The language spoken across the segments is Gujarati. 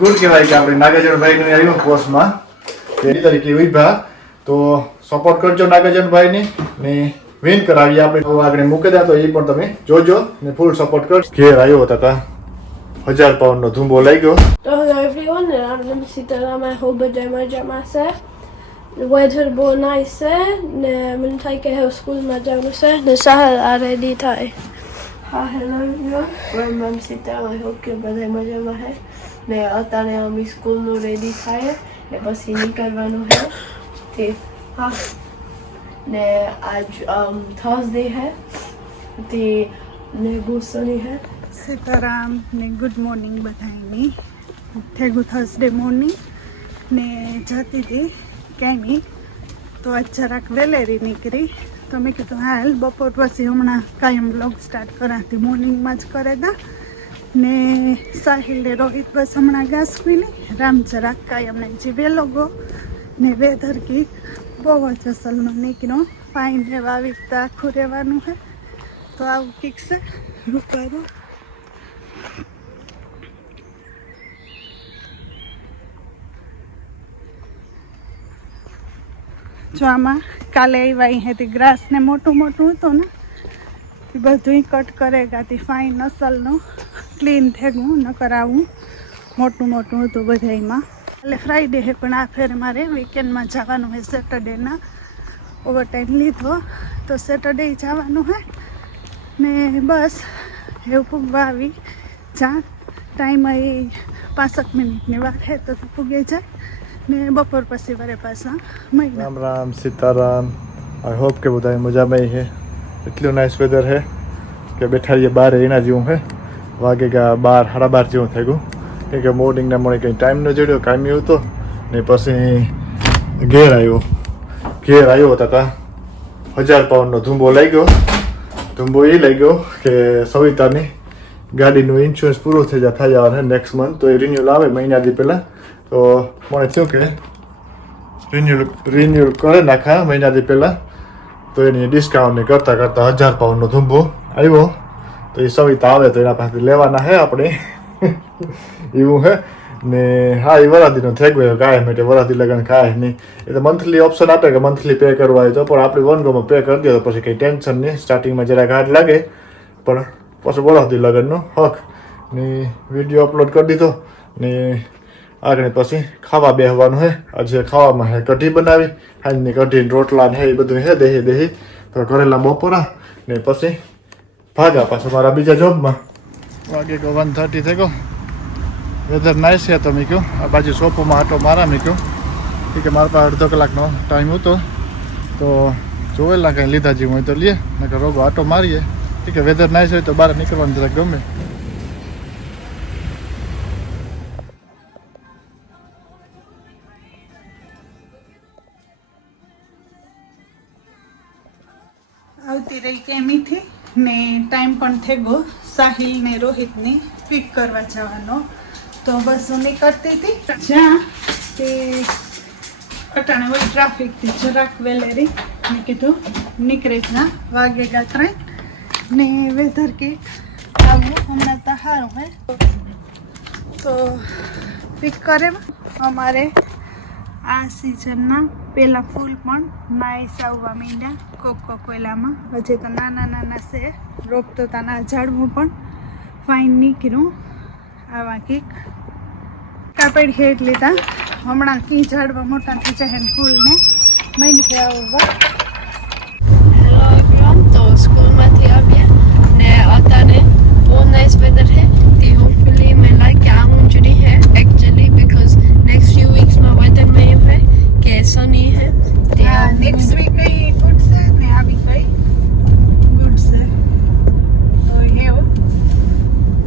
ગુડ કહેવાય કે આપણે નાગાર્જુનભાઈને આવ્યો પોસ્ટમાં એની તરીકે ઉભા તો સપોર્ટ કરજો નાગાર્જુનભાઈને ને વિન કરાવીએ આપણે આગળ મૂકી દે તો એ પણ તમે જોજો ને ફૂલ સપોર્ટ કરજો ઘેર આવ્યો હતા 1000 પાઉન્ડનો ધુંબો લઈ ગયો તો hello everyone I'm Sitaram I hope બધા મજામાં છે વેધર બહુ નાઇસ છે ને મને થાય કે હવે સ્કૂલમાં જવાનું છે ને સાહેલ આ રેડી થાય હા hello everyone I'm Sitaram I hope કે બધા મજામાં છે ને અત્યારે અમે સ્કૂલનું રેડી થાય ને પછી નીકળવાનું છે તે હા ને આજ થર્સડે है તે ને ગુસ્સોની है सीताराम ने गुड मॉर्निंग बताएंगी थे थर्सडे मॉर्निंग ने जाती थी कहीं तो अच्छा रख वेलेरी निकली तो मैं कहती हाल बपोर पी हमणा कायम ब्लॉग स्टार्ट कराती मॉर्निंग में ज करे था ने साहिल ने रोहित बस हमणा गैस पीली राम जरा कायम ने जी वेलो गो ने वेधर की बहुत असल में निकलो फाइन रेवा विकता आखू रेवानुं है तो आव किक से रुकारो जो आमा काले आई है ग्रास ने मोटू मोटू तो ना बधु कट करेगा ती फाइन असल नो क्लीन थे गु न करावू मोटू मोटू तो बधाई में એટલે ફ્રાઈડે હે પણ આ ફેર મારે વીકેન્ડમાં જવાનું હે સેટરડેના ઓવર ટાઈમ લીધો તો સેટરડે જવાનું હે ને બસ એવું પૂગવા આવી જા ટાઈમ એ 65 મિનિટની વાર હે તો પૂગે જાય ને બપોર પછી વરે પાછા મહિના રામ રામ સીતારામ આઈ હોપ કે બધા મજામાં હે એટલું નાઇસ વેધર હે કે બેઠા રહીએ બહાર એના જેવું હે વાગેગા 12 સાડા 12 જેવું થઈ ગયું કે મોર્નિંગના મળે કંઈ ટાઈમ ન જડ્યો કામી હતો ને પછી ઘેર આવ્યો હતા 1000 પાઉન્ડનો ધુંબો લઈ ગયો ધુંબો એ લઈ ગયો કે સવિતાની ગાડીનું ઇન્સ્યોરન્સ પૂરું થઈ જાય થઈ જવાનું નેક્સ્ટ મંથ તો એ રિન્યુઅલ આવે મહિનાથી પહેલાં તો મને થયું કે રિન્યુઅલ કરે નાખા મહિનાથી પહેલાં તો એની ડિસ્કાઉન્ટને કરતાં 1000 પાઉન્ડનો ધુંબો આવ્યો તો એ સવિતા આવે તો એના પાસેથી લેવાના હે આપણે એવું હે ને હા એ વરાદીનો થઈ ગયો કાંઈ માટે વરાદી લગન કાંઈ નહીં એ તો મંથલી ઓપ્શન આપે કે મંથલી પે કરવા હોય તો પણ આપણે વન ગોમાં પે કરી દે તો પછી કંઈ ટેન્શન નહીં સ્ટાર્ટિંગમાં જરા ઘાટ લાગે પણ પછી વરાદી લગનનો હક ને વિડીયો અપલોડ કરી દીધો ને આગળ પછી ખાવા બેસવાનું હે આજે ખાવામાં હે કઢી બનાવી હાજની કઢી રોટલા ને એ બધું હે દેહી તો કરેલા બપોરા ને પછી ભાગા પાછું મારા બીજા જોબમાં વાગે 1:30 થઈ ગયો વેધર નાઇસ છે તો મેં કહ્યું આ બાજુ સોપોમાં આટો મારા મેં કહ્યું કે મારા પાસે અડધો કલાકનો ટાઈમ હતો તો જોવેલા કંઈ લીધા જેવું હોય તો લઈએ નકર રોગો આટો મારીએ કે વેધર નાઇસ હોય તો બહાર નીકળવાનું જરાક ગમે આવતી રહી કેમીથી ને ટાઈમ પણ થઈ ગયો સાહિલ ને રોહિતને પિક કરવા જવાનો તો બસ હું નીકળતી હતી જ્યાં તે અટાણે હોય ટ્રાફિકથી જરાક વેલેરી મેં કીધું નીકળે જ ના વાગેગા 3 ને વેધર કે આવું હમણાં તો સારું હે તો પિક કરે અમારે આ સિઝનના પહેલાં ફૂલ પણ નાઇસ આવવા માંડ્યા કોકોકોલામાં હજી તો નાના છે રોપતો તાના ઝાડવું પણ ફાઇન નીકળ્યું આવા કીક કાપડ હેઠ લીધા હમણાં કી ઝાડવા મોટા થઈ જાય ફૂલને મહિને કે આવવા હેલો એવરીવન તો સ્કૂલમાંથી આવ્યા ને અત્યારે બહુ નાઇસ વેધર છે તે હોપફુલી મેં લાઈક કે આવું જ રહી है actually because next few weeks में वेदर में ये है कि सनी है નેક્સ્ટ વીક કઈ ગુડ છે ને આ બી કઈ ગુડ છે તો એવું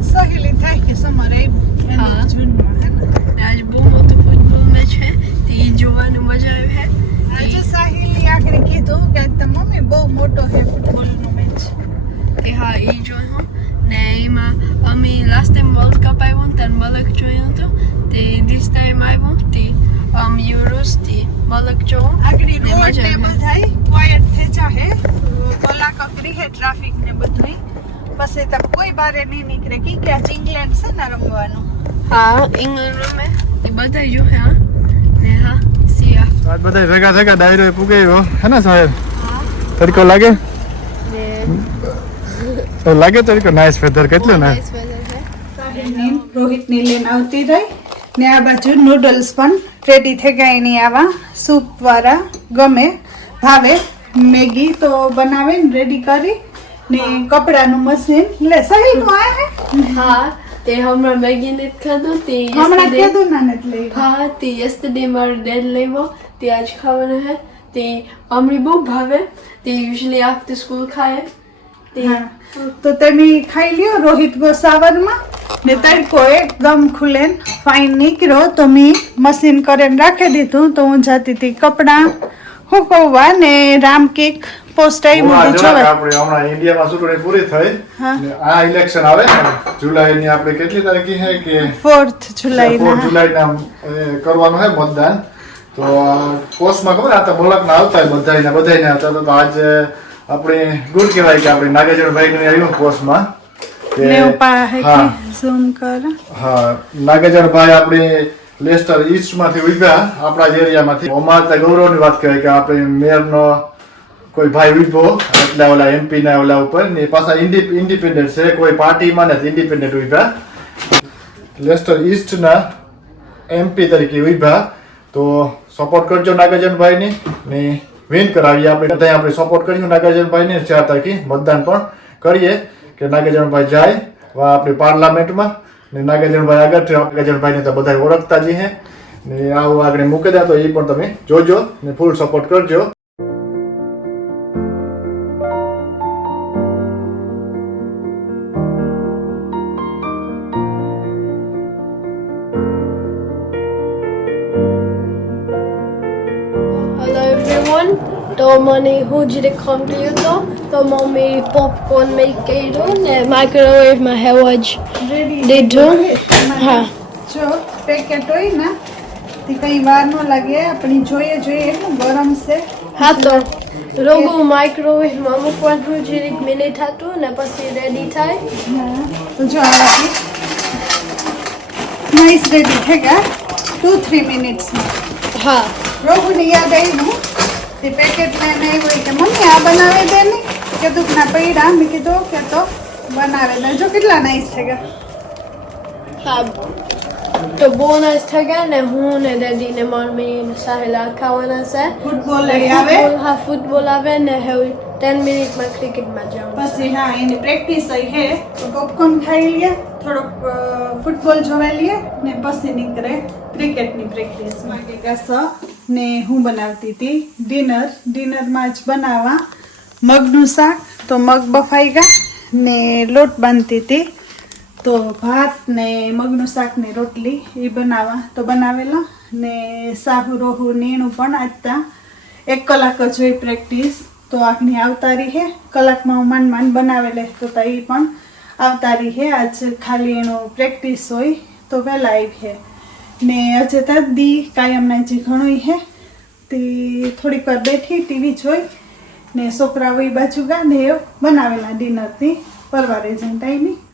સહેલી થાય કે સમર આવ્યું હા. જૂનમાં હે ને आज બહુ મોટો ફૂટબોલ મેચ है તે જોવાનું મજા આવે है આજે સાહિલની આખરે કીધું કે તો મમ્મી બહુ મોટો છે ફૂટબોલનો મેચ તે હા એ જોયું ને એમાં અમે લાસ્ટ ટાઈમ વર્લ્ડ કપ આવ્યો ને ત્યારે મલક જોયું હતું તે ધીસ ટાઈમ આવ્યો તે યુરોસ તે મલક જોયું આગળ ને રોડ મજા ને આવે બધાય ક્વાયટ થઈ જાહે કોલા કકરી હે ટ્રાફિક ને બધુંય પછી તો કોઈ બારે નહીં નીકળે કે આજ ઇંગ્લેન્ડ છે ને રમવાનું हाँ इंग्लैंड में બતાવી હે ને હા સિયા આજ બધા ભેગા થયા ડાયરો પૂગાવ્યો હે ને સાહેબ તરીકો લાગે લાગે તરીકો નાઇસ ફેદર કેટલું ને રોહિતની લઈને આવતી રહી ને આ બાજુ નૂડલ્સ પણ રેડી થઈ ગયા એની આવા સૂપ વાળા ગમે ભાવે મેગી તો બનાવે ને રેડી કરી ને કપડાનું મશીન લે સહી નું આ હે હા તે હમણાં મેગી નથી ખાધું તે હમણાં કીધું ના નથી હા તે યસ્ટરડે મારો ડેડ લેવો તે આજ ખાવાનું હે તે અમરી બહુ ભાવે તે યુઝલી આફ્ટર સ્કૂલ ખાય તે હા તો તમે ખાઈ લ્યો રોહિત ગોસાવરમાં ને તડકો એકદમ ખુલે ફાઇન નીકળ્યો તો મેં મશીન કરીને રાખી દીધું તો હું જતી હતી કપડાં હુકવવા ને રામ કેક પોસ્ટ આવી મૂકી જોવે આપણે હમણાં ઇન્ડિયામાં ચૂંટણી પૂરી થઈ હા. ને આ ઇલેક્શન આવે ને જુલાઈની આપણે કેટલી તારીખે છે કે 4th જુલાઈ 4 જુલાઈના કરવાનું છે મતદાન તો પોસ્ટમાં ખબર આ તો બોલકના આવતા હોય બધાને આવતા તો આજે આપણે ગુડ કહેવાય કે આપણે નાગેજણભાઈ ને આવ્યું પોસ્ટમાં ને ઉપા હે કે ઝૂમ કર હા નાગેજણભાઈ આપણે લેસ્ટર ઈસ્ટમાંથી ઉભ્યા આપણા જ એરિયામાંથી અમારા ગૌરવની વાત કહેવાય કે આપણે મેયરનો કોઈ ભાઈ ઉભો એટલે ઓલા એમપી ના ઓલા ઉપર ને પાછા ઇન્ડિપેન્ડન્ટ છે કોઈ પાર્ટીમાં નથી ઇન્ડિપેન્ડન્ટ ઉભ્યા લેસ્ટર ઈસ્ટના એમપી તરીકે ઉભ્યા તો સપોર્ટ કરજો નાગાર્જુનભાઈને ને વિન કરાવીએ આપણે ત્યાં આપણે સપોર્ટ કરીશું નાગાર્જુનભાઈને 4 તારીખે મતદાન પણ કરીએ કે નાગાર્જુનભાઈ જાય આપણી પાર્લામેન્ટમાં ને નાગાર્જુનભાઈ આગળ નાગાર્જુનભાઈને તો બધા ઓળખતા જ છે ને આવું આગળ મૂકી દે તો એ પણ તમે જોજો ને ફૂલ સપોર્ટ કરજો Hello everyone. તો મને હું જે કમ્પ્લીટ હતો તો મમ્મી પોપકોર્ન મેક કર્યું ને માઇક્રોવેવમાં હેવા જ દીધું હા જો પેકેટ હોય ને તે કઈ વાર ન લાગે આપણે જોઈએ એટલું ગરમ છે હા તો રોગો માઇક્રોવેવમાં મૂકવાનું જરીક મિનિટ હતું ને પછી રેડી થાય હા તો જો આવાથી નાઈસ રેડી થઈ ગયા 2-3 મિનિટ્સમાં હા રોગુને યાદ આવ્યું તે પેકેટ લઈને આવ્યું કે મમ્મી આ બનાવી દે ને કીધું કે ના પૈડા મેં કીધું કે તો બનાવે દે જો કેટલા નાઈસ થઈ ગયા હા તો બહુ નાઈસ થઈ ગયા ને હું ને દાદી ને મમ્મી ને સાહેલા ખાવાના છે ફૂટબોલ લઈ આવે હા ફૂટબોલ આવે ને હવે 10 મિનિટમાં ક્રિકેટમાં જાઉં પછી હા એની પ્રેક્ટિસ હે તો પોપકોર્ન ખાઈ લઈએ થોડોક ફૂટબોલ જોવાઈ લઈએ ને પછી નીકળે ક્રિકેટની પ્રેક્ટિસ વાગે ગસ ને હું બનાવતી હતી ડિનરમાં જ બનાવવા મગનું શાક તો મગ બફાઈ ગયા ને લોટ બાંધતી હતી તો ભાત ને મગનું શાક ને રોટલી એ બનાવવા તો બનાવેલા ને સાહુ રોહુ નીણું પણ આજતા 1 કલાક જ હોય પ્રેક્ટિસ તો આગની આવતારી હે કલાકમાં માંડ બનાવેલે તો એ પણ આવતારી હે આજ ખાલી એનો પ્રેક્ટિસ હોય તો વહેલા આવી હે ને અજે દી કાયમના જે ઘણું હે તે થોડીક વાર બેઠી ટીવી જોઈ ને છોકરાઓ એ બાજુ ગા ને બનાવેલા ડિનરથી પરવારે જઈને ટાઈમી